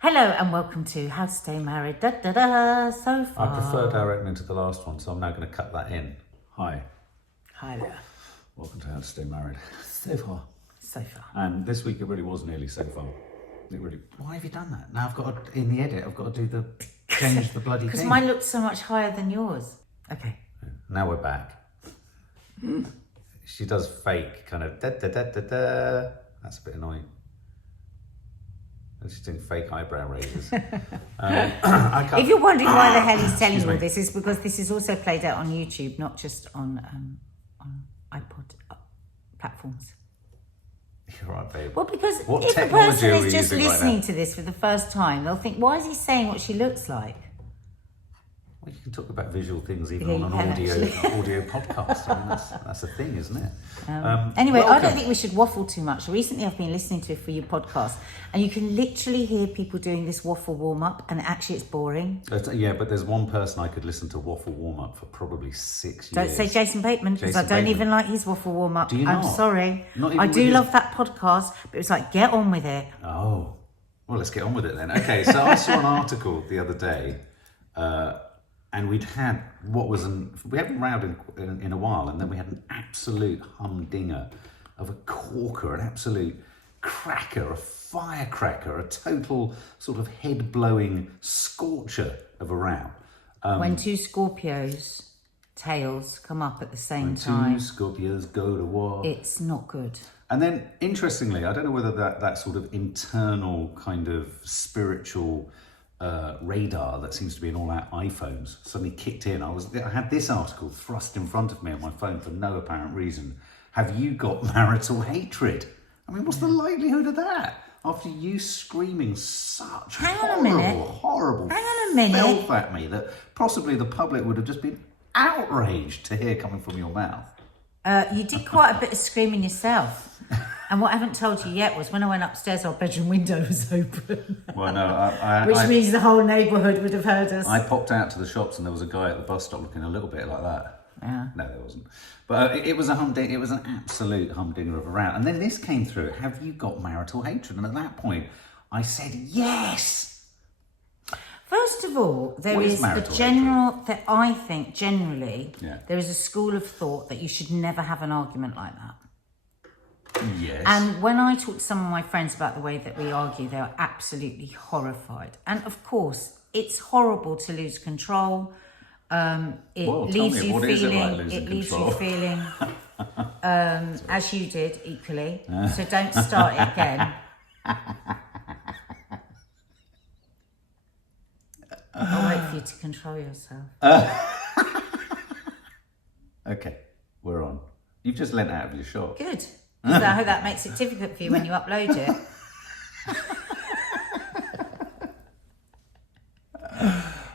Hello and welcome to How to Stay Married. So far. I prefer directing into the last one, so I'm now going to cut that in. Hi. Hi there. Welcome to How to Stay Married. So far. So far. And this week it really was nearly so far. It really. Why have you done that? Now I've got to, in the edit, I've got to do the change the bloody thing. Because mine looked so much higher than yours. Okay. Now we're back. She does fake kind of da da da da da. That's a bit annoying. She's doing fake eyebrow raises. If you're wondering why the hell he's telling you all this, is because this is also played out on YouTube, not just on iPod platforms. You're right, babe. Well, because What if a technology person are we is just using right listening now? to this for the first time, they'll think, why is he saying what she looks like? Well, you can talk about visual things even Yeah, on you an can, audio podcast. I mean, that's a thing, isn't it? Anyway, I welcome. don't think we should waffle too much. Recently, I've been listening to it for your podcast, and you can literally hear people doing this waffle warm-up, and actually it's boring. Yeah, but there's one person I could listen to waffle warm up for probably 6 years. Don't say Jason Bateman, because I Jason don't Bateman. even like his waffle warm-up. Do you I'm not? sorry. Not even I with do his- love that podcast, but it was like, get on with it. Oh, well, let's get on with it then. Okay, so I saw an article the other day, and we haven't rowed in a while, and then we had an absolute humdinger of a corker, an absolute cracker, a firecracker, a total sort of head-blowing scorcher of a row. When two Scorpios' tails come up at the same Two time, Scorpios go to war. it's not good. And then, interestingly, I don't know whether that sort of internal kind of spiritual radar that seems to be in all our iPhones suddenly kicked in. I had this article thrust in front of me on my phone for no apparent reason. Have you got marital hatred? I mean, what's the likelihood of that? After you screaming such horrible filth at me that possibly the public would have just been outraged to hear coming from your mouth. You did quite a bit of screaming yourself. And what I haven't told you yet was when I went upstairs, our bedroom window was open. Well, no, Which means the whole neighbourhood would have heard us. I popped out to the shops and there was a guy at the bus stop looking a little bit like that. Yeah. No, there wasn't. But it was a humding. It was an absolute humdinger of a row. And then this came through. Have you got marital hatred? And at that point, I said yes. First of all, there What is the marital general, that I think generally, Yeah. there is a school of thought that you should never have an argument like that. Yes. And when I talk to some of my friends about the way that we argue, they are absolutely horrified. And of course, it's horrible to lose control. It Well, tell leaves me, you what is it like feeling, losing it leaves control? you feeling, as you did equally. So don't start it again. I'll wait for you to control yourself. Okay, we're on. You've just lent out of your shop. Good. So I hope that makes it difficult for you when you upload it.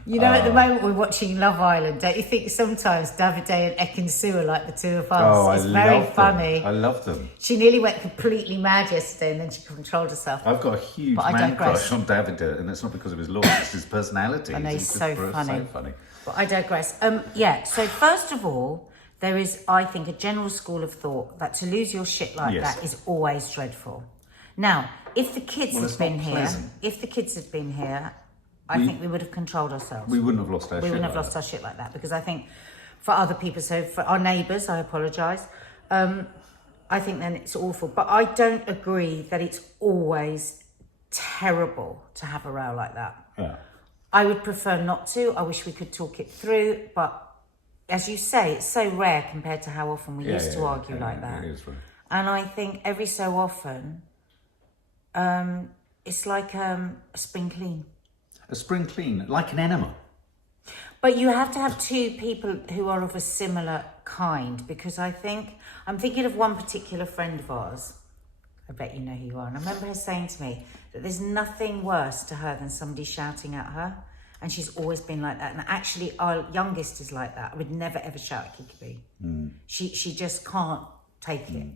You know, at the moment we're watching Love Island. Don't you think sometimes Davide and Ekin-Su are like the two of us? Oh, it's I very love funny. them. I love them. She nearly went completely mad yesterday and then she controlled herself. I've got a huge But I man digress. crush on Davide, and it's not because of his looks, it's his personality. I know, he's so funny. So funny. But I digress. So first of all, there is, I think, a general school of thought that to lose your shit like Yes. that is always dreadful. Now, if the kids Well, had it's not been here, pleasant. I think we would have controlled ourselves. We wouldn't have lost our We shit wouldn't have like lost that. our shit like that, because I think for other people, so for our neighbours, I apologise. I think then it's awful. But I don't agree that it's always terrible to have a row like that. Yeah. I would prefer not to. I wish we could talk it through, but as you say, it's so rare compared to how often we used to argue like that. It is rare. And I think every so often, it's like a spring clean. A spring clean, like an enema. But you have to have two people who are of a similar kind, because I'm thinking of one particular friend of ours. I bet you know who you are. And I remember her saying to me that there's nothing worse to her than somebody shouting at her. And she's always been like that. And actually, our youngest is like that. I would never, ever shout at Kikki. She just can't take it.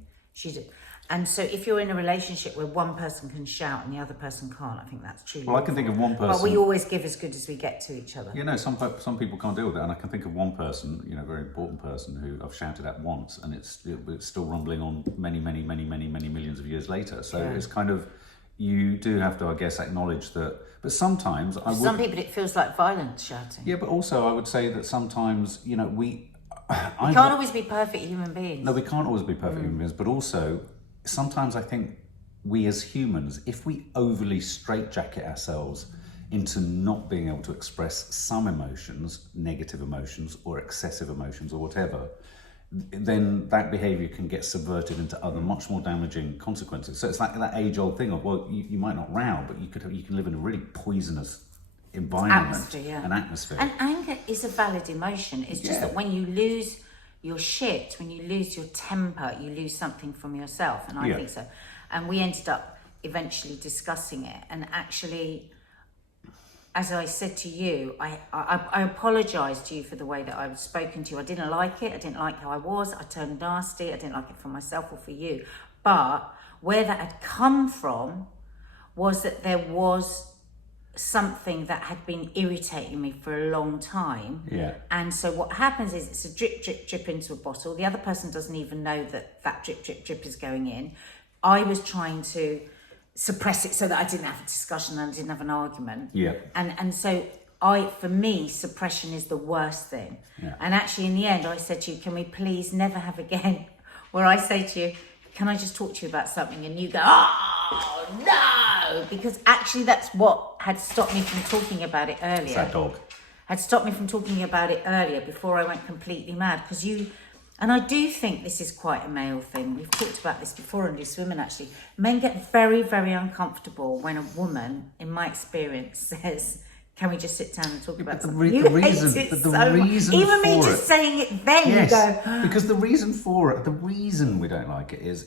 And so if you're in a relationship where one person can shout and the other person can't, I think that's truly Well, I can think of one person. But we always give as good as we get to each other. You know, some people can't deal with it, and I can think of one person, you know, a very important person who I've shouted at once, and it's still rumbling on many millions of years later. So Yeah. it's kind of, you do have to, I guess, acknowledge that. But sometimes I would. Some people, it feels like violence shouting. Yeah, but also I would say that sometimes, you know, we can't always be perfect human beings. No, we can't always be perfect human beings. But also, sometimes I think we as humans, if we overly straitjacket ourselves into not being able to express some emotions, negative emotions or excessive emotions or whatever, then that behaviour can get subverted into other much more damaging consequences. So it's like that age-old thing of, well, you might not row, but you can live in a really poisonous environment, an atmosphere. And anger is a valid emotion. It's just that when you lose your shit, when you lose your temper, you lose something from yourself. And I think so. And we ended up eventually discussing it. And actually, as I said to you, I apologise to you for the way that I was spoken to you. I didn't like it. I didn't like how I was. I turned nasty. I didn't like it for myself or for you. But where that had come from was that there was something that had been irritating me for a long time. Yeah. And so what happens is it's a drip, drip, drip into a bottle. The other person doesn't even know that that drip, drip, drip is going in. I was trying to suppress it so that I didn't have a discussion and I didn't have an argument. Yeah. And so for me, suppression is the worst thing. Yeah. And actually in the end, I said to you, can we please never have again where I say to you, can I just talk to you about something? And you go, oh, no! Because actually that's what had stopped me from talking about it earlier. It's that dog. Had stopped me from talking about it earlier before I went completely mad. Because and I do think this is quite a male thing. We've talked about this before in Loose Women, actually. Men get very, very uncomfortable when a woman, in my experience, says, can we just sit down and talk about something? Even me just saying it then, you go... Because the reason for it, the reason we don't like it is,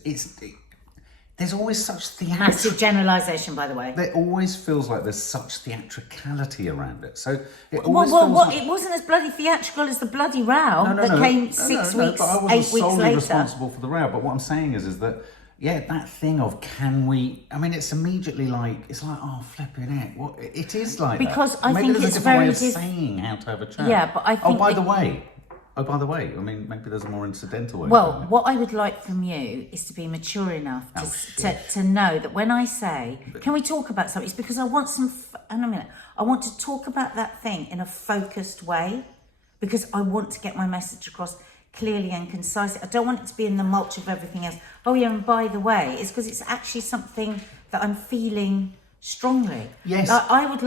there's always such massive generalisation, by the way. There always feels like there's such theatricality around it. So it it wasn't as bloody theatrical as the bloody row that came 6 weeks, but I 8 weeks wasn't solely later. responsible for the row. But what I'm saying is that, that thing of can we... I mean, it's immediately like, it's like, oh, flipping heck. What, it is like because that. I Maybe think there's it's a different very way of saying how to have a chat. Yeah, but I think... by the way, I mean, maybe there's a more incidental way. Well, what I would like from you is to be mature enough to know that when I say, can we talk about something? It's because I want I want to talk about that thing in a focused way because I want to get my message across clearly and concisely. I don't want it to be in the mulch of everything else. Oh yeah, and by the way, it's because it's actually something that I'm feeling strongly. Yes. I would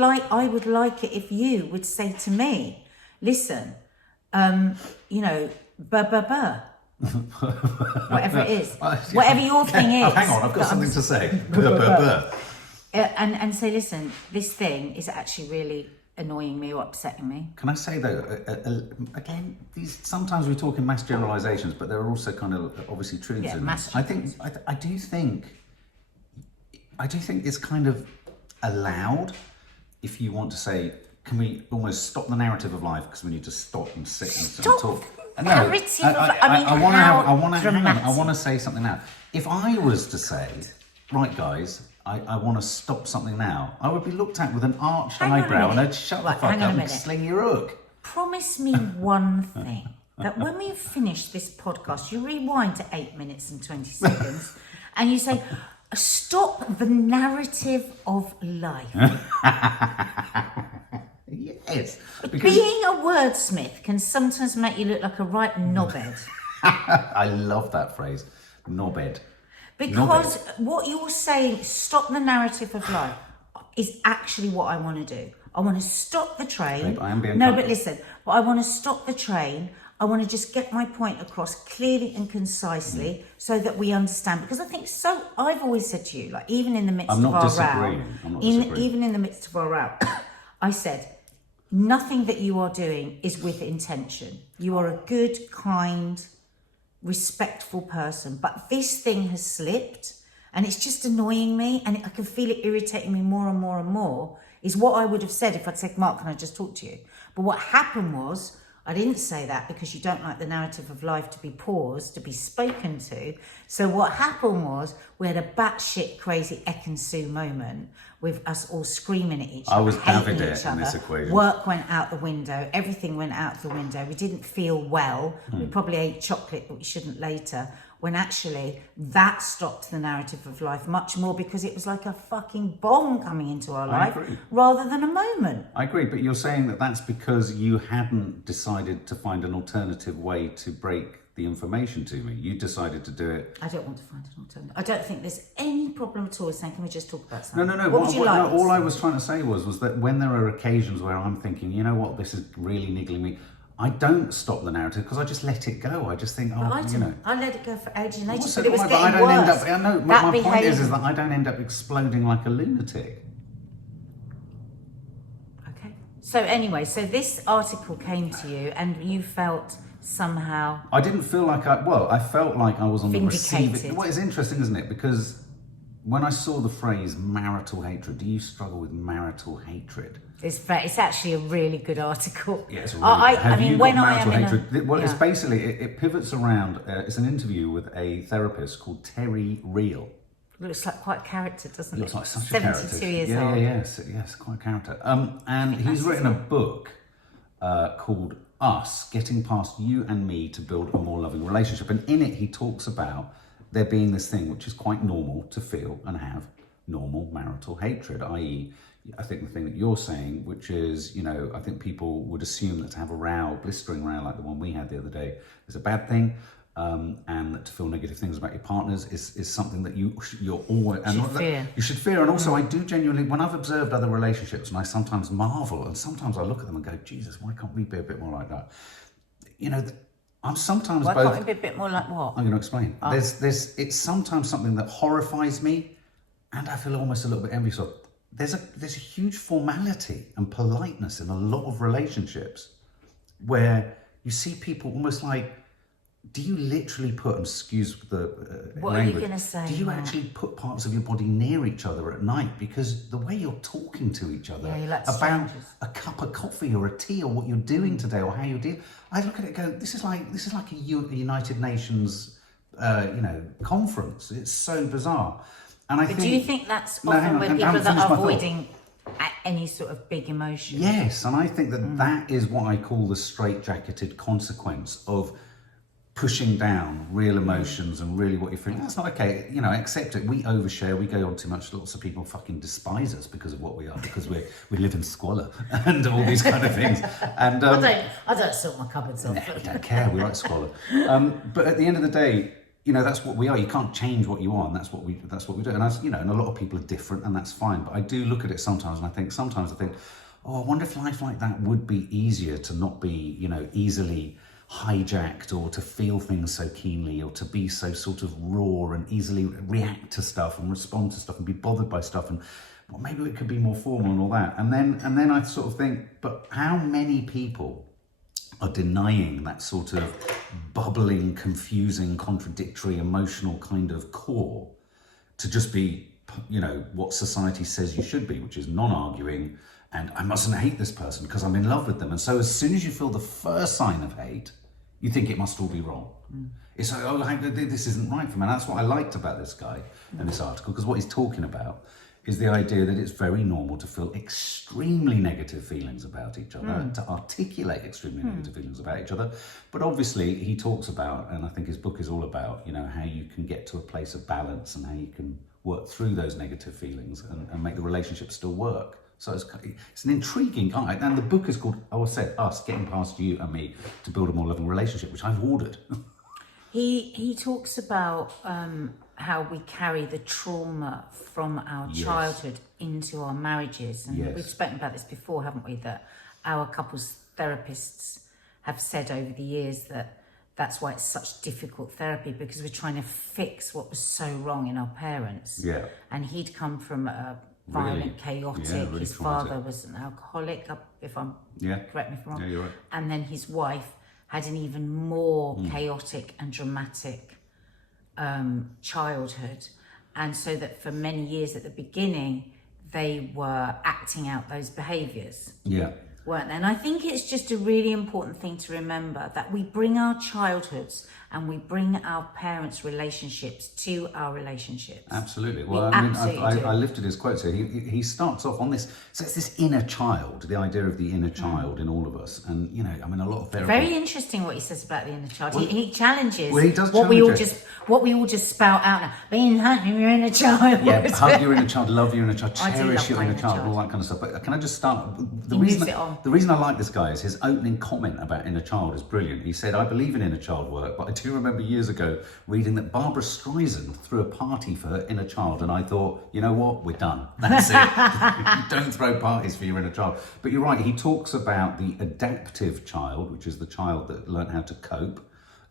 like it if you would say to me, listen, whatever it is, whatever your thing is. Oh, hang on, I've got something to say. And say, listen, this thing is actually really annoying me or upsetting me. Can I say though, again, sometimes we talk in mass generalisations, but there are also kind of obviously truths in this. I do think it's kind of allowed if you want to say, can we almost stop the narrative of life because we need to stop and sit and talk? Narrative of life. I want to say something now. If I was to say, right guys, I want to stop something now, I would be looked at with an arched eyebrow and I'd shut the fuck up and sling your hook. Promise me one thing, that when we finish this podcast, you rewind to 8 minutes and 20 seconds and you say, stop the narrative of life. Yes. Because being a wordsmith can sometimes make you look like a right knobhead. I love that phrase, knobhead. Because what you're saying, stop the narrative of life, is actually what I want to do. I want to stop the train. Babe, I am being but listen, but I want to stop the train. I want to just get my point across clearly and concisely so that we understand. Because I think I've always said to you, like even in the midst of our row, even in the midst of our row, I said, nothing that you are doing is with intention. You are a good, kind, respectful person. But this thing has slipped and it's just annoying me and I can feel it irritating me more and more and more, is what I would have said if I'd said, Mark, can I just talk to you? But what happened was, I didn't say that because you don't like the narrative of life to be paused, to be spoken to. So what happened was we had a batshit crazy Ekin-Su moment with us all screaming at each other. I was hating David each in this other. equation. Work went out the window. Everything went out the window. We didn't feel well. We probably ate chocolate that we shouldn't later. when actually that stopped the narrative of life much more, because it was like a fucking bomb coming into our life rather than a moment. I agree, but you're saying that that's because you hadn't decided to find an alternative way to break the information to me. You decided to do it. I don't want to find an alternative. I don't think there's any problem at all with saying, can we just talk about something? No. What would you like? All I was trying to say was that when there are occasions where I'm thinking, you know what, this is really niggling me, I don't stop the narrative because I just let it go. I just think, I let it go for ages and ages, but it was getting I don't worse. end up. My point is that I don't end up exploding like a lunatic. Okay. So anyway, so this article came to you, and you felt somehow. I didn't feel like I felt like I was on the receiving. Well, it's interesting, isn't it? Because when I saw the phrase marital hatred, do you struggle with marital hatred? It's actually a really good article. Yeah, it's really good. Have you got marital hatred? It's basically, it pivots around, it's an interview with a therapist called Terry Real. Looks like quite a character, doesn't it? Looks like such a character. 72 years old. Yes, quite a character. And he's written a book called Us, Getting Past You and Me to Build a More Loving Relationship. And in it, he talks about there being this thing which is quite normal to feel and have normal marital hatred, i.e., I think the thing that you're saying, which is, I think people would assume that to have a row, blistering row like the one we had the other day, is a bad thing, and that to feel negative things about your partners is something that you're always fear. You should fear. And also, I do genuinely, when I've observed other relationships, and I sometimes marvel, and sometimes I look at them and go, Jesus, why can't we be a bit more like that? I'm sometimes Why both. Can't we be a bit more like what? I'm going to explain. It's sometimes something that horrifies me, and I feel almost a little bit envious of. There's a huge formality and politeness in a lot of relationships where you see people almost like, do you literally put, and excuse the what language, are you going to say? do you actually put parts of your body near each other at night? Because the way you're talking to each other about strangers. A cup of coffee or a tea or what you're doing today or how you deal, I look at it and go, this is like a United Nations conference. It's so bizarre. And do you think that's often where people that are avoiding any sort of big emotion? Yes, and I think that is what I call the straitjacketed consequence of pushing down real emotions and really what you're feeling. That's not okay. Accept it. We overshare. We go on too much. Lots of people fucking despise us because of what we are, because we live in squalor and all these kind of things. And I don't sort my cupboards off. We don't care. We like squalor. But at the end of the day, that's what we are. You can't change what you are, and that's what we do. And and a lot of people are different, and that's fine. But I do look at it sometimes, and I think, oh, I wonder if life like that would be easier, to not be, easily hijacked, or to feel things so keenly, or to be so sort of raw and easily react to stuff and respond to stuff and be bothered by stuff, and well, maybe it could be more formal and all that. And then I sort of think, but how many people are denying that sort of bubbling, confusing, contradictory, emotional kind of core to just be, what society says you should be, which is non-arguing, and I mustn't hate this person because I'm in love with them. And so as soon as you feel the first sign of hate, you think it must all be wrong. It's like, this isn't right for me. And that's what I liked about this guy and this article, because what he's talking about is the idea that it's very normal to feel extremely negative feelings about each other, to articulate extremely negative feelings about each other. But obviously he talks about, and I think his book is all about, how you can get to a place of balance and how you can work through those negative feelings and make the relationship still work. So it's an intriguing guide. And the book is called, Us, Getting Past You and Me to Build a More Loving Relationship, which I've ordered. He talks about how we carry the trauma from our childhood into our marriages. And we've spoken about this before, haven't we? That our couples therapists have said over the years that that's why it's such difficult therapy, because we're trying to fix what was so wrong in our parents. Yeah. And he'd come from a violent, chaotic. Really his father was an alcoholic, correct me if I'm wrong. Yeah, you're right. And then his wife had an even more chaotic and dramatic childhood. And so that for many years at the beginning, they were acting out those behaviours. Yeah. Weren't they? And I think it's just a really important thing to remember that we bring our childhoods and we bring our parents' relationships to our relationships. Absolutely. We Well, I mean, absolutely do. I lifted his quote here. He starts off on this. So it's this inner child, the idea of the inner child in all of us. And, you know, I mean, a lot of therapy. Very interesting what he says about the inner child. He challenges Well, he does what challenge it. what we all just spout out now. Being your inner child. Yeah, hug your inner child, love your inner child, I do cherish love your my inner inner child, and all child. that kind of stuff. But can I just start? The He reason moves it on. the reason I like this guy is his opening comment about inner child is brilliant. He said, "I believe in inner child work, but I do remember years ago reading that Barbara Streisand threw a party for her inner child, and I thought, you know what, we're done. That's it. Don't throw parties for your inner child." But you're right. He talks about the adaptive child, which is the child that learned how to cope,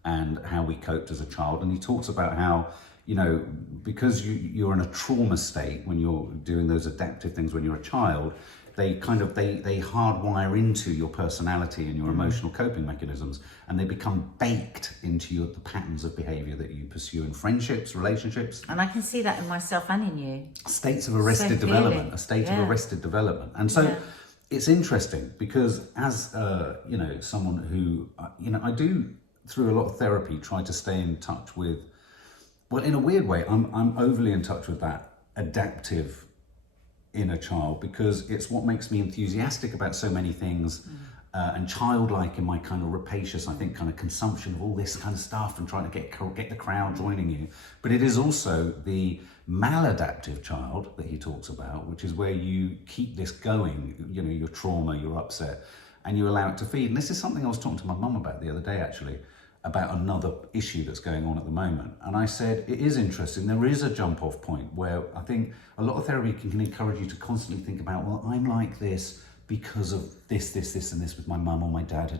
and how we coped as a child. And he talks about how, you know, because you're in a trauma state when you're doing those adaptive things when you're a child, they hardwire into your personality and your emotional coping mechanisms, and they become baked into the patterns of behavior that you pursue in friendships, relationships. And I can see that in myself and in you. States of arrested So development, clearly. a state of Yeah. arrested development. And so Yeah. it's interesting because as, you know, someone who, you know, I do, through a lot of therapy, try to stay in touch with, well, in a weird way, I'm overly in touch with that adaptive inner child because it's what makes me enthusiastic about so many things and childlike in my kind of rapacious, I think, kind of consumption of all this kind of stuff and trying to get the crowd joining you. But it is also the maladaptive child that he talks about, which is where you keep this going, you know, your trauma, your upset, and you allow it to feed. And this is something I was talking to my mum about the other day, actually, about another issue that's going on at the moment. And I said, it is interesting. There is a jump off point where I think a lot of therapy can encourage you to constantly think about, well, I'm like this because of this, and this with my mum or my dad,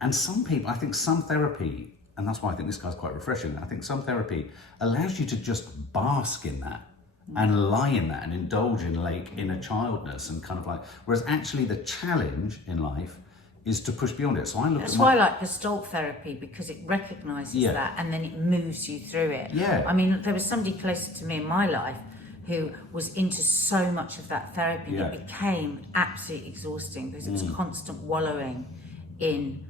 And some people, I think some therapy, and that's why I think this guy's quite refreshing, I think some therapy allows you to just bask in that and lie in that and indulge in like inner childness and kind of like, whereas actually the challenge in life is to push beyond it. So I look That's at why I like Gestalt therapy, because it recognises Yeah. that and then it moves you through it. Yeah. I mean, there was somebody closer to me in my life who was into so much of that therapy Yeah. that it became absolutely exhausting because it was constant wallowing in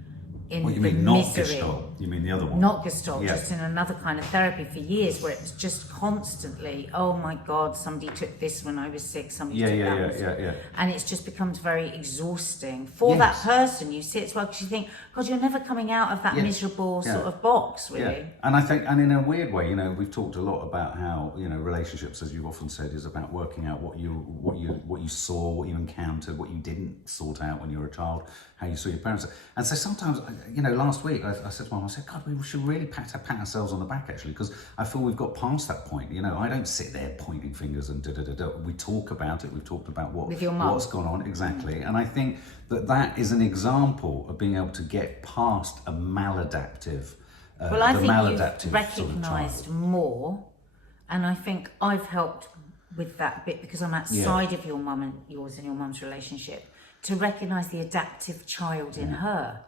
What you the mean, not misery. Gestalt? You mean the other one? Not Gestalt, Yeah. just in another kind of therapy for years where it was just constantly, oh my God, somebody took this when I was sick, somebody took that. Yeah. And it's just becomes very exhausting for that Yes. person. You see it as well because you think, God, you're never coming out of that Yes. miserable Yeah. sort of box, really. Yeah, and I think, and in a weird way, you know, we've talked a lot about how, you know, relationships, as you've often said, is about working out what you saw, what you encountered, what you didn't sort out when you were a child, how you saw your parents. And so sometimes, you know, last week I said to Mum, I said, God, we should really pat ourselves on the back actually, because I feel we've got past that point. You know, I don't sit there pointing fingers and da. We talk about it. We've talked about With your mum. what's gone on exactly, and I think that is an example of being able to get past a maladaptive. Well, I the think maladaptive you've recognised more, and I think I've helped with that bit because I'm outside of your mum and yours and your mum's relationship to recognise the adaptive child in her.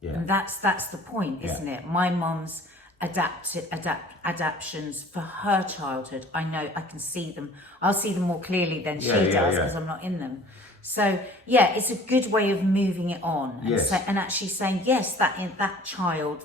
Yeah. And that's the point, isn't it? My mum's adaptations for her childhood, I know I can see them. I'll see them more clearly than she does because I'm not in them. So yeah, it's a good way of moving it on and, and actually saying, yes, that child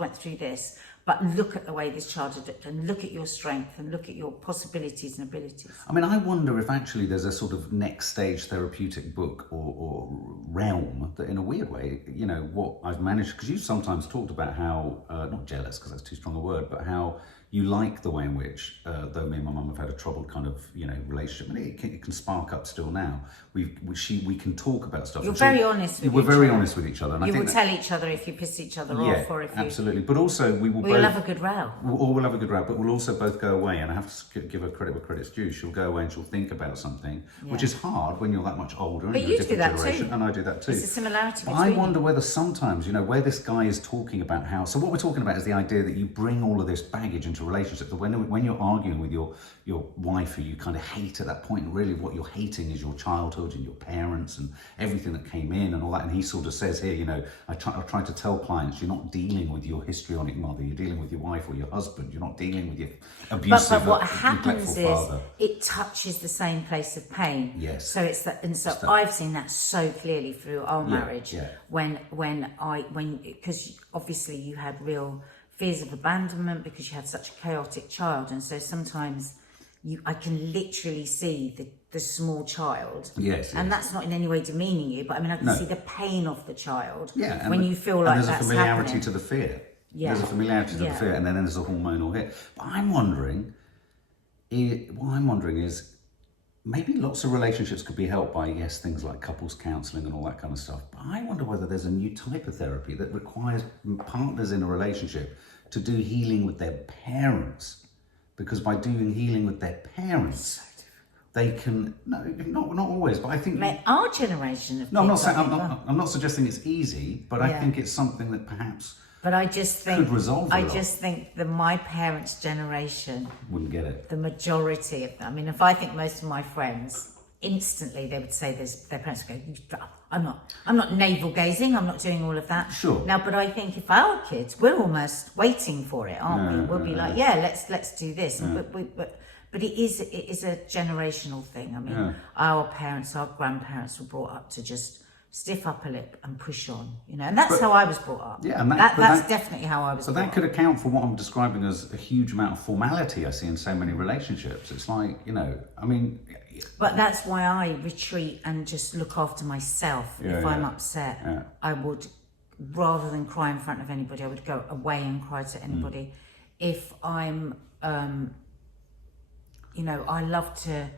went through this, but look at the way this child did it, and look at your strength and look at your possibilities and abilities. I mean, I wonder if actually there's a sort of next stage therapeutic book or realm that, in a weird way, you know, what I've managed, because you've sometimes talked about how, not jealous, because that's too strong a word, but how you like the way in which, though me and my mum have had a troubled kind of, you know, relationship, and it can spark up still now. We can talk about stuff. You're very honest with We're each very other. honest with each other. And You I will think tell each other if you piss each other off, or if you... absolutely. But also we will We'll both have a good row. we'll have a good row, but we'll also both go away, and I have to give her credit where credit's due. She'll go away and she'll think about something, which is hard when you're that much older and But you're you a do different that generation, too. and I do that too. There's a similarity I between wonder you. whether sometimes, you know, where this guy is talking about how, so what we're talking about is the idea that you bring all of this baggage into potential relationship. That when you're arguing with your wife, who you kind of hate at that point, and really what you're hating is your childhood and your parents and everything that came in and all that. And he sort of says here, you know, I try to tell clients, you're not dealing with your histrionic mother, you're dealing with your wife or your husband. You're not dealing with your abusive, but what happens is father. it touches the same place of pain. Yes. So it's that, and so I've seen that so clearly through our marriage. Yeah. Because obviously you had real fears of abandonment because you had such a chaotic child, and so sometimes I can literally see the small child. Yes. And that's not in any way demeaning you, but I mean I can see the pain of the child. Yeah. When you feel like there's that's a familiarity happening. to the fear. Yeah. There's a familiarity to the fear, and then there's a hormonal hit. But I'm wondering, is maybe lots of relationships could be helped by, yes, things like couples counselling and all that kind of stuff. But I wonder whether there's a new type of therapy that requires partners in a relationship to do healing with their parents. Because by doing healing with their parents, they can, not always, but I think... Our generation of No, I'm not suggesting it's easy, but I think it's something that perhaps... But I just think, just think that my parents' generation wouldn't get it. The majority of them. I mean, if I think most of my friends, instantly they would say their parents would go, I'm not navel gazing. I'm not doing all of that. Sure. Now, but I think if our kids, we're almost waiting for it, aren't we? We'll be like, let's do this. Yeah. But it is a generational thing. I mean, our parents, our grandparents were brought up to just stiff upper lip and push on, you know, and that's how I was brought up. Yeah, and that's definitely how I was brought up. But that could account for what I'm describing as a huge amount of formality I see in so many relationships. It's like, you know, I mean... But that's why I retreat and just look after myself. If I'm upset, I would, rather than cry in front of anybody, I would go away and cry to anybody. If I'm, you know, I love to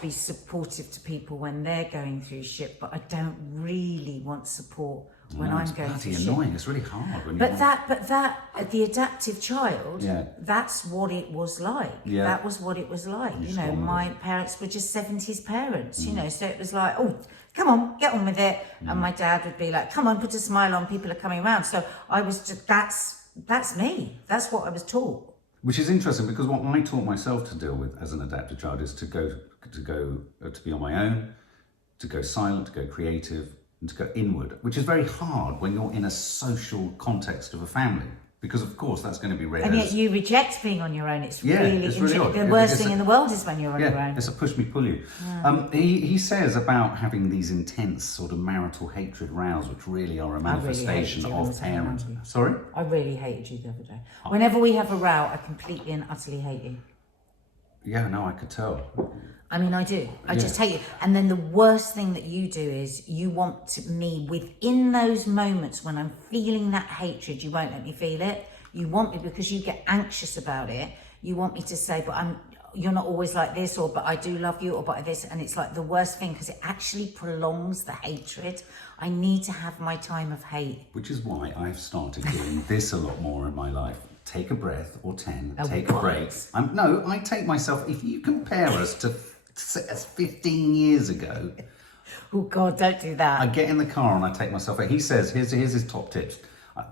be supportive to people when they're going through shit, but I don't really want support when I'm going through shit. It's bloody annoying. It's really hard. When The adaptive child, that's what it was like. Yeah. That was what it was like. You know, my parents were just 70s parents, you know, so it was like, oh, come on, get on with it. And my dad would be like, come on, put a smile on, people are coming around. So I was just, that's me. That's what I was taught. Which is interesting, because what I taught myself to deal with as an adaptive child is to be on my own, to go silent, to go creative, and to go inward, which is very hard when you're in a social context of a family, because of course that's going to be read and yet you reject being on your own. It's really odd. The worst thing in the world is when you're on your own. It's a push me pull you. He says about having these intense sort of marital hatred rows, which really are a manifestation of parents. Sorry? I really hated you the other day. Whenever we have a row, I completely and utterly hate you. Yeah, no, I could tell. I mean, I do. I just hate you. And then the worst thing that you do is you want me within those moments when I'm feeling that hatred, you won't let me feel it. You want me, because you get anxious about it, you want me to say, but you're not always like this, or but I do love you, or but this. And it's like the worst thing, because it actually prolongs the hatred. I need to have my time of hate. Which is why I've started doing this a lot more in my life. Take a breath, or 10, take a break. I take myself, if you compare us to 15 years ago. Oh God, don't do that. I get in the car and I take myself out. He says, here's his top tips.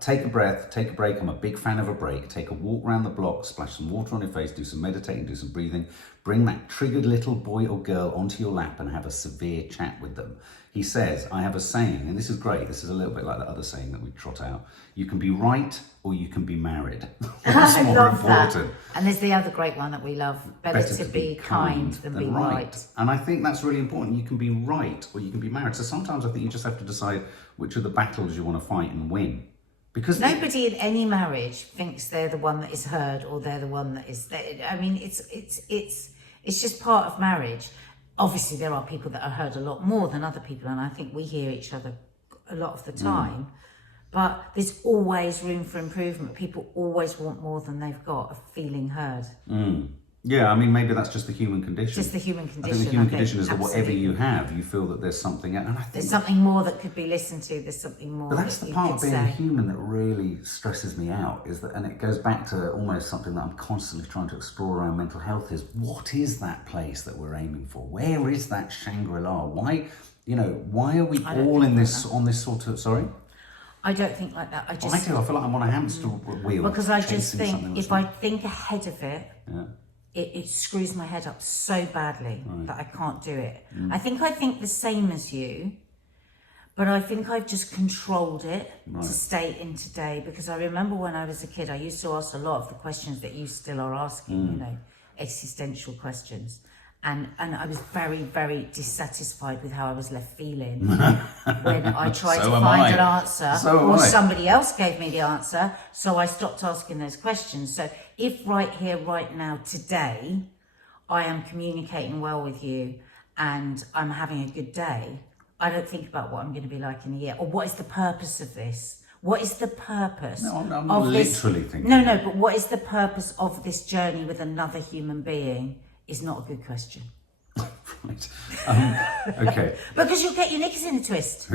Take a breath, take a break. I'm a big fan of a break. Take a walk around the block, splash some water on your face, do some meditating, do some breathing. Bring that triggered little boy or girl onto your lap and have a severe chat with them. He says, I have a saying, and this is great. This is a little bit like the other saying that we trot out. You can be right or you can be married. What's more important? And there's the other great one that we love. Better to be kind than be right. And I think that's really important. You can be right or you can be married. So sometimes I think you just have to decide which of the battles you want to fight and win. Because nobody in any marriage thinks they're the one that is heard or they're the one that is there. I mean, it's just part of marriage. Obviously, there are people that are heard a lot more than other people, and I think we hear each other a lot of the time. But there's always room for improvement. People always want more than they've got, of feeling heard. Yeah, I mean, maybe that's just the human condition. Just the human condition. I think the human condition is that whatever you have, you feel that there's something. And I think there's something more that could be listened to. There's something more. But that's the part of being human that really stresses me out. Is that, and it goes back to almost something that I'm constantly trying to explore around mental health. Is what is that place that we're aiming for? Where is that Shangri-La? Why are we all in this on this sort of? Sorry. I don't think like that. I do. I feel like I'm on a hamster wheel. Because I just chasing something think that's if I not- think ahead of it, Yeah. it screws my head up so badly that I can't do it. Mm. I think the same as you, but I think I've just controlled it to stay in today, because I remember when I was a kid, I used to ask a lot of the questions that you still are asking, you know, existential questions. And I was very, very dissatisfied with how I was left feeling when I tried So to am find I. an answer, So am or I. somebody else gave me the answer, so I stopped asking those questions. So if right here, right now, today, I am communicating well with you and I'm having a good day, I don't think about what I'm going to be like in a year, or what is the purpose of this? What is the purpose No, I'm not literally thinking. No, but what is the purpose of this journey with another human being is not a good question. Right. Okay. Because you'll get your knickers in a twist.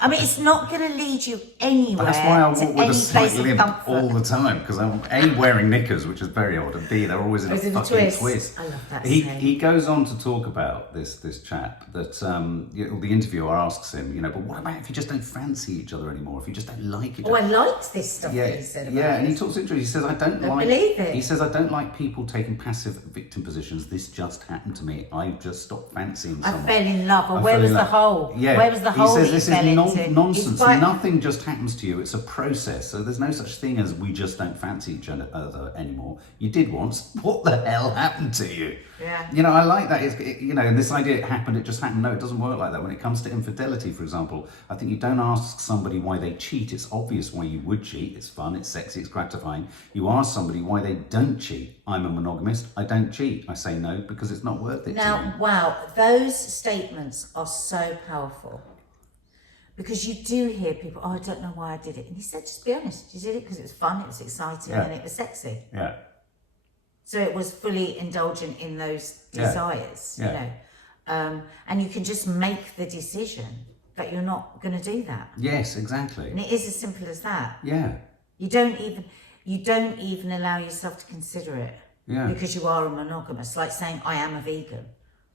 I mean, it's not going to lead you anywhere. That's why I to walk with any a slight place of limp comfort. all the time, because I'm A, wearing knickers, which is very odd, and B, they're always in a Always in a fucking twist. I love that He saying. he goes on to talk about this chap that the interviewer asks him, you know, but what about if you just don't fancy each other anymore? If you just don't like each Oh, other? I liked this stuff that he said about and he this. talks into it. He says, I don't believe it. He says, I don't like people taking passive victim positions. This just happened to me. I just stopped fancying I someone. fell in love. Or I where fell was in the love. hole? Yeah. Where was the hole He says that this you fell is into? nonsense. It's like- Nothing just happens to you. It's a process. So there's no such thing as we just don't fancy each other anymore. You did once. What the hell happened to you? Yeah. You know, I like that. You know, and this idea, it happened, it just happened. No, it doesn't work like that. When it comes to infidelity, for example, I think you don't ask somebody why they cheat. It's obvious why you would cheat. It's fun, it's sexy, it's gratifying. You ask somebody why they don't cheat. I'm a monogamist. I don't cheat. I say no because it's not worth it to me. Now, wow, those statements are so powerful. Because you do hear people, oh, I don't know why I did it. And he said, just be honest. You did it because it was fun, it was exciting, Yeah. and it was sexy. Yeah. So it was fully indulgent in those Yeah. desires, Yeah. you know. And you can just make the decision that you're not going to do that. Yes, exactly. And it is as simple as that. Yeah. You don't even allow yourself to consider it. Yeah. Because you are a monogamous, like saying, I am a vegan.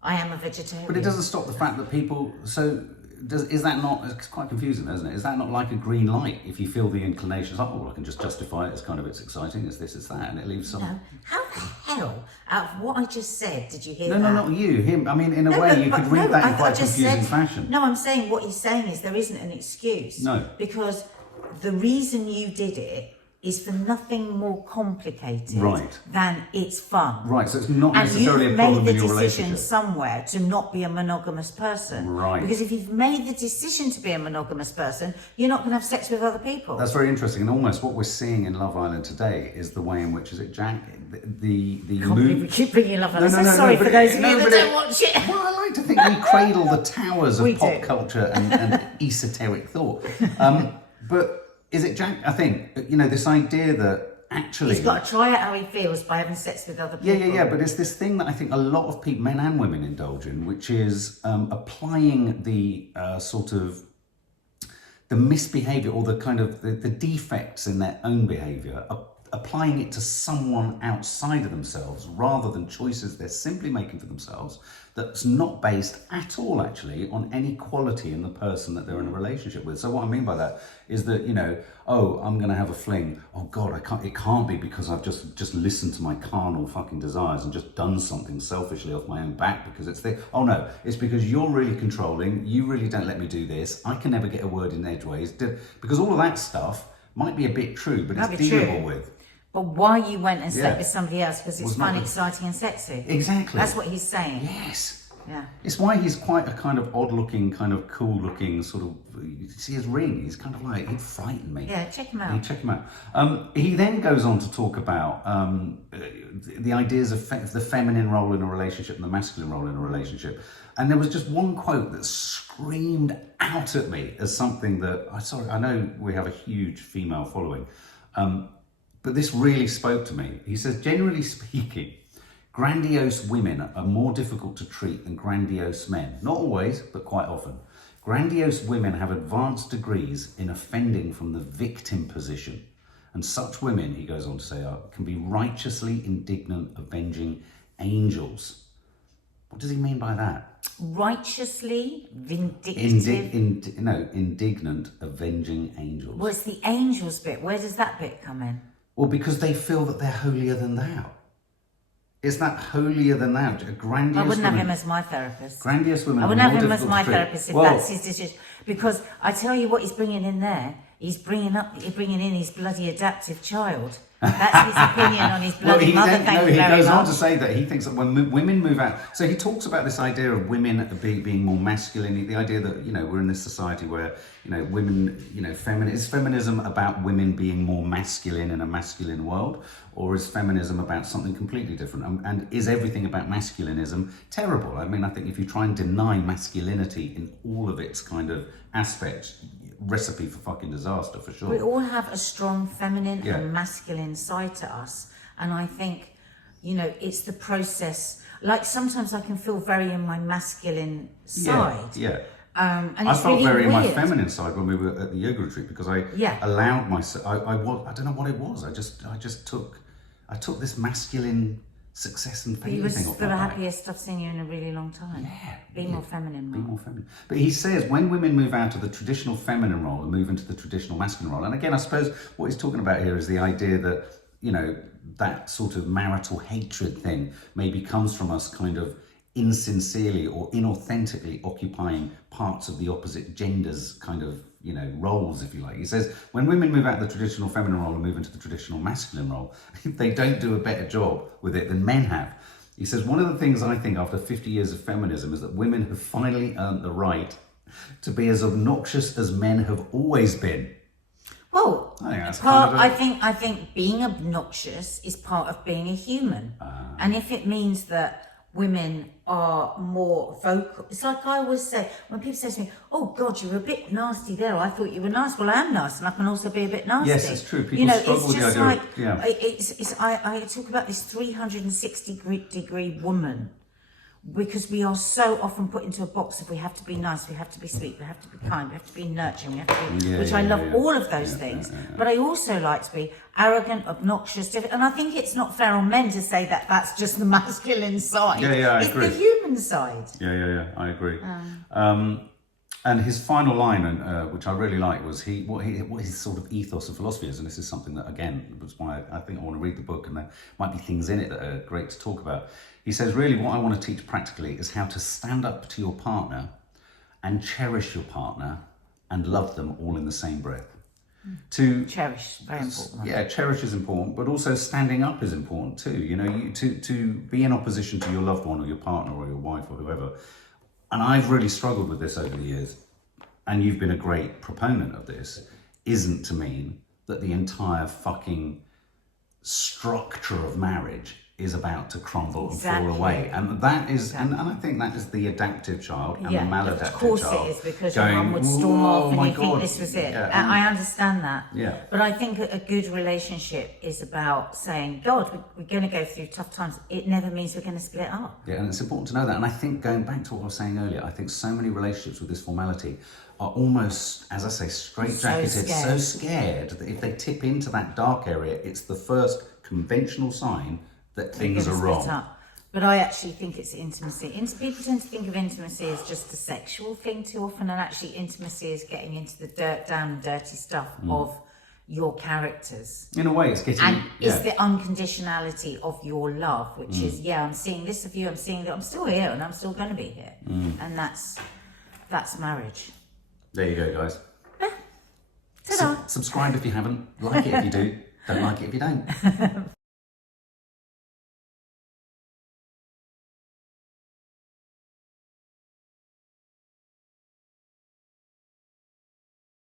I am a vegetarian. But it doesn't stop the fact that people. So is that not? It's quite confusing, isn't it? Is that not like a green light? If you feel the inclinations, oh, well, I can just justify it. It's kind of it's exciting. It's this, it's that, and it leaves some. No. How the hell, out of what I just said, did you hear No, that? not you. Him. I mean, in a No, way, but- you but could read no, that in I quite just confusing said- fashion. No, I'm saying what he's saying is there isn't an excuse. No. Because the reason you did it is for nothing more complicated Right. than it's fun. Right. So it's not And necessarily you've a problem made in the your decision relationship. somewhere to not be a monogamous person. Right. Because if you've made the decision to be a monogamous person, you're not going to have sex with other people. That's very interesting, and almost what we're seeing in Love Island today is the way in which, is it Jack, the Can't believe we move. keep bringing Love Island. No, I'm no, so no, sorry but for those of no, you that but don't watch it. Well, I like to think we cradle the towers of We pop do. culture and esoteric thought. But is it Jack? I think, you know, this idea that actually. He's got to try out how he feels by having sex with other people. Yeah. But it's this thing that I think a lot of people, men and women, indulge in, which is applying the sort of the misbehavior or the kind of the defects in their own behavior, applying it to someone outside of themselves rather than choices they're simply making for themselves. That's not based at all, actually, on any quality in the person that they're in a relationship with. So what I mean by that is that, you know, oh, I'm going to have a fling. Oh God, it can't be because I've just listened to my carnal fucking desires and just done something selfishly off my own back because it's there. Oh no, it's because you're really controlling. You really don't let me do this. I can never get a word in edgeways. Because all of that stuff might be a bit true, but it's Might be true. dealable with. But why you went and slept Yeah. with somebody else because it's Was fun, not- exciting and sexy. Exactly. That's what he's saying. Yes. Yeah. It's why he's quite a kind of odd-looking, kind of cool-looking sort of. You see his ring? He's kind of like, he'd frighten me. Yeah, check him Yeah, out. check him out. He then goes on to talk about the ideas of the feminine role in a relationship and the masculine role in a relationship. And there was just one quote that screamed out at me as something that I know we have a huge female following, but this really spoke to me. He says, generally speaking, grandiose women are more difficult to treat than grandiose men. Not always, but quite often. Grandiose women have advanced degrees in offending from the victim position. And such women, he goes on to say, can be righteously indignant, avenging angels. What does he mean by that? Righteously vindictive. Indignant, avenging angels. Well, it's the angels bit. Where does that bit come in? Well, because they feel that they're holier than thou. It's that holier than thou. Grandiose I wouldn't women, have him as my therapist. Grandiose women. I wouldn't are have more him as my difficult to treat. therapist if Well, that's his decision. Because I tell you what he's bringing in there. He's bringing in his bloody adaptive child. That's his opinion on his bloody mother. He goes on to say that he thinks that when women move out, so he talks about this idea of women being more masculine, the idea that, you know, we're in this society where, you know, women, you know, is feminism about women being more masculine in a masculine world, or is feminism about something completely different? And is everything about masculinism terrible? I mean, I think if you try and deny masculinity in all of its kind of aspects, recipe for fucking disaster, for sure. We all have a strong feminine and masculine side to us. And I think, you know, it's the process. Like sometimes I can feel very in my masculine side. Yeah. And I it's felt really very in my weird. feminine side when we were at the yoga retreat, because I allowed myself, I don't know what it was. I took this masculine success and You failure were thing off the my back. happiest I've seen you in a really long time. Yeah. Be more feminine, Be Mark. more feminine. But he says when women move out of the traditional feminine role and move into the traditional masculine role, and again, I suppose what he's talking about here is the idea that, you know, that sort of marital hatred thing maybe comes from us kind of insincerely or inauthentically occupying parts of the opposite gender's kind of, you know, roles, if you like. He says when women move out of the traditional feminine role and move into the traditional masculine role, they don't do a better job with it than men have. He says one of the things I think after 50 years of feminism is that women have finally earned the right to be as obnoxious as men have always been. Well, I think being obnoxious is part of being a human. And if it means that women are more vocal, it's like I always say, when people say to me, oh God, you were a bit nasty there, I thought you were nice. Well, I am nice and I can also be a bit nasty. Yes, it's true. People you know, struggle with the idea I talk about this 360-degree woman, because we are so often put into a box of we have to be nice, we have to be sweet, we have to be kind, we have to be nurturing, we have to be, which I love all of those things. But I also like to be arrogant, obnoxious, and I think it's not fair on men to say that that's just the masculine side. I it's agree. the human side. I agree. And his final line, which I really like, was what his sort of ethos and philosophy is, and this is something that, again, was why I think I want to read the book, and there might be things in it that are great to talk about. He says, really, what I want to teach practically is how to stand up to your partner and cherish your partner and love them all in the same breath. To cherish, very important. Yeah, cherish is important, but also standing up is important too. You know, to be in opposition to your loved one or your partner or your wife or whoever. And I've really struggled with this over the years, and you've been a great proponent of this, isn't to mean that the entire fucking structure of marriage is about to crumble and fall away. And that is, and I think that is the adaptive child and the maladaptive child. Of course it is, because your mum would storm off and you think this was it. And I understand that. Yeah. But I think a good relationship is about saying, God, we're going to go through tough times. It never means we're going to split up. Yeah, and it's important to know that. And I think, going back to what I was saying earlier, I think so many relationships with this formality are almost, as I say, straitjacketed, so scared that if they tip into that dark area, it's the first conventional sign that things are wrong. But I actually think it's intimacy. People tend to think of intimacy as just a sexual thing too often, and actually intimacy is getting into the down and dirty stuff of your characters. In a way, it's getting... And it's the unconditionality of your love, which is, I'm seeing this of you, I'm seeing that, I'm still here and I'm still going to be here. And that's marriage. There you go, guys. Ta-da. Subscribe if you haven't. Like it if you do. Don't like it if you don't.